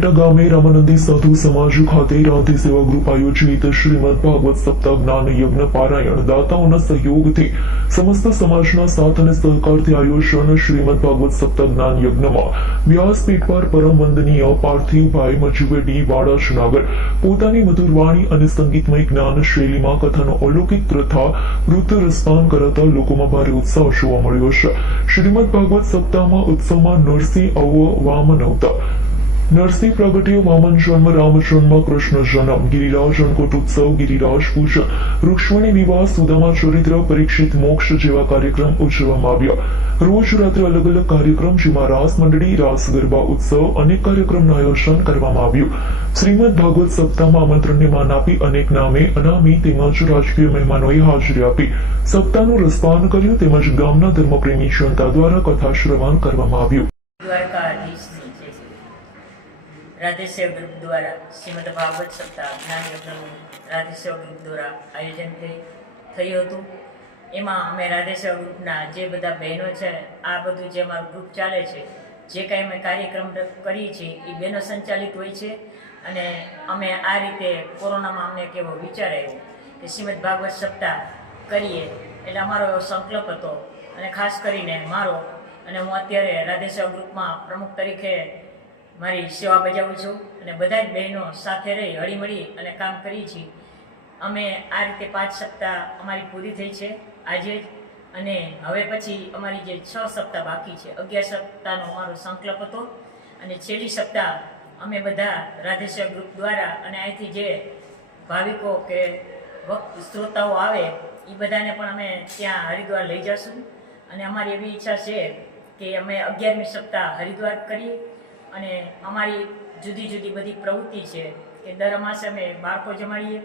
ઉપલેટા ગામે રામાનંદી સાધુ સમાજ ખાતે રાધે સેવા ગ્રુપ આયોજિત શ્રીમદ ભાગવત સપ્તાહ જ્ઞાન યજ્ઞ પારાયણ દાતાઓના સહયોગથી સમસ્ત સમાજના સાથ અને સહકારથી આયોજન શ્રીમદ ભાગવત સપ્તાહ જ્ઞાન યજ્ઞમાં વ્યાસપીઠ પર પરમ વંદનીય પાર્થિવભાઈ મજુબેડી વાડા જુનાગઢ પોતાની મધુર વાણી અને સંગીતમય જ્ઞાન શૈલીમાં કથાનો અલૌકિક પ્રથા વૃદ્ધ રસપાન કરાતા લોકોમાં ભારે ઉત્સાહ જોવા મળ્યો છે. શ્રીમદ ભાગવત સપ્તાહમાં ઉત્સવમાં નરસિંહ અવ વામન અવતાર નરસિંહ પ્રગટ્ય વામન જન્મ રામ જન્મ કૃષ્ણ જન્મ ગિરિરાજ અંકુટ ઉત્સવ, ગિરિરાજ પૂજા, રૂક્ષ્મણી વિવાહ, સુદામા ચરિત્ર, પરીક્ષિત મોક્ષ જેવા કાર્યક્રમ ઉજવવામાં આવ્યા. રોજ રાત્રે અલગ અલગ કાર્યક્રમ, જેમાં રાસ મંડળી, રાસ ગરબા ઉત્સવ, અનેક કાર્યક્રમનું આયોજન કરવામાં આવ્યું. શ્રીમદ ભાગવત સપ્તાહમાં આમંત્રણને માન આપી અનેક નામે અનામી તેમજ રાજકીય મહેમાનોએ હાજરી આપી. સપ્તાહનું રસપાન કર્યું તેમજ ગામના ધર્મપ્રેમી જનતા દ્વારા કથા શ્રવણ કરવામાં આવ્યું. રાધેશ્યામ ગ્રુપ દ્વારા શ્રીમદ ભાગવત સપ્તાહ જ્ઞાન યજ્ઞનું રાધેશ્યામ ગ્રુપ દ્વારા આયોજન થઈ, થયું હતું. એમાં અમે રાધેશ્યામ ગ્રુપના જે બધા બહેનો છે, આ બધું જે અમારું ગ્રુપ ચાલે છે, જે કાંઈ અમે કાર્યક્રમ કરીએ છીએ, એ બહેનો સંચાલિત હોય છે. અને અમે આ રીતે કોરોનામાં અમને કેવો વિચાર આવ્યો કે શ્રીમદ ભાગવત સપ્તાહ કરીએ, એટલે અમારો એવો સંકલ્પ હતો. અને ખાસ કરીને મારો, અને હું અત્યારે રાધેશ્યામ ગ્રુપમાં પ્રમુખ તરીકે મારી સેવા બજાવું છું અને બધા જ બહેનો સાથે રહી હળીમળી અને કામ કરીએ છીએ. અમે આ રીતે પાંચ સપ્તાહ અમારી પૂરી થઈ છે આજે જ. અને હવે પછી અમારી જે છ સપ્તાહ બાકી છે, અગિયાર સપ્તાહનો અમારો સંકલ્પ હતો. અને છેલ્લી સપ્તાહ અમે બધા રાધેશ્વર ગ્રુપ દ્વારા અને અહીંથી જે ભાવિકો કે શ્રોતાઓ આવે એ બધાને પણ અમે ત્યાં હરિદ્વાર લઈ જશું. અને અમારી એવી ઈચ્છા છે કે અમે અગિયારમી સપ્તાહ હરિદ્વાર કરીએ. અને અમારી જુદી જુદી બધી પ્રવૃત્તિ છે કે દર અમાસે અમે બાળકો જમાડીએ,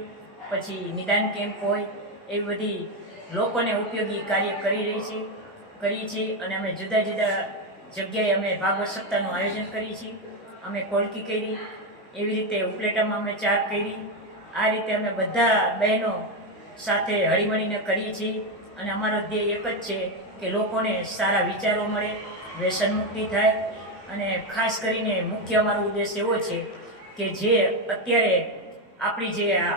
પછી નિદાન કેમ્પ હોય, એવી બધી લોકોને ઉપયોગી કાર્ય કરી રહી છે, કરીએ છીએ અને અમે જુદા જુદા જગ્યાએ અમે ભાગવત સપ્તાહનું આયોજન કરીએ છીએ. અમે કોલકી કરી, એવી રીતે ઉપલેટામાં અમે ચાર કરી. આ રીતે અમે બધા બહેનો સાથે હળીમળીને કરીએ છીએ અને અમારો ધ્યેય એક જ છે કે લોકોને સારા વિચારો મળે વ્યસન મુક્તિ થાય અને ખાસ કરીને મુખ્ય અમારો ઉદ્દેશ એવો છે કે જે અત્યારે આપણી જે આ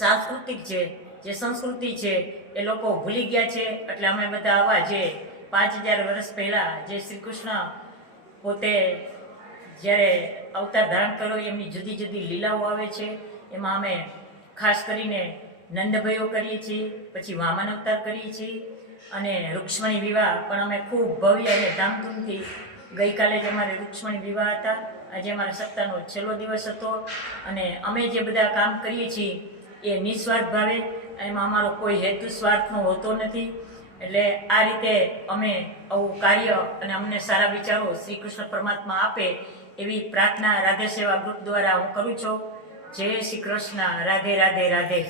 સાંસ્કૃતિક છે, જે સંસ્કૃતિ છે, એ લોકો ભૂલી ગયા છે. એટલે અમે બધા આવા જે પાંચ હજાર વર્ષ પહેલાં જે શ્રી કૃષ્ણ પોતે જ્યારે અવતાર ધારણ કર્યો, એમની જુદી જુદી લીલાઓ આવે છે. એમાં અમે ખાસ કરીને નંદભાઈઓ કરીએ છીએ, પછી વામન અવતાર કરીએ છીએ. અને રૂક્ષ્મણી વિવાહ પણ અમે ખૂબ ભવ્ય અને ધામધૂમથી ગઈકાલે જ અમારે રૂક્ષ્મણી વિવાહ હતા. આજે અમારા સપ્તાહનો છેલ્લો દિવસ હતો અને અમે જે બધા કામ કરીએ છીએ એ નિસ્વાર્થ ભાવે, એમાં અમારો કોઈ હેતુ સ્વાર્થનો હોતો નથી. એટલે આ રીતે અમે આવું કાર્ય અને અમને સારા વિચારો શ્રી કૃષ્ણ પરમાત્મા આપે એવી પ્રાર્થના રાધે સેવા ગ્રુપ દ્વારા હું કરું છું. જય શ્રી કૃષ્ણ. રાધે રાધે રાધે.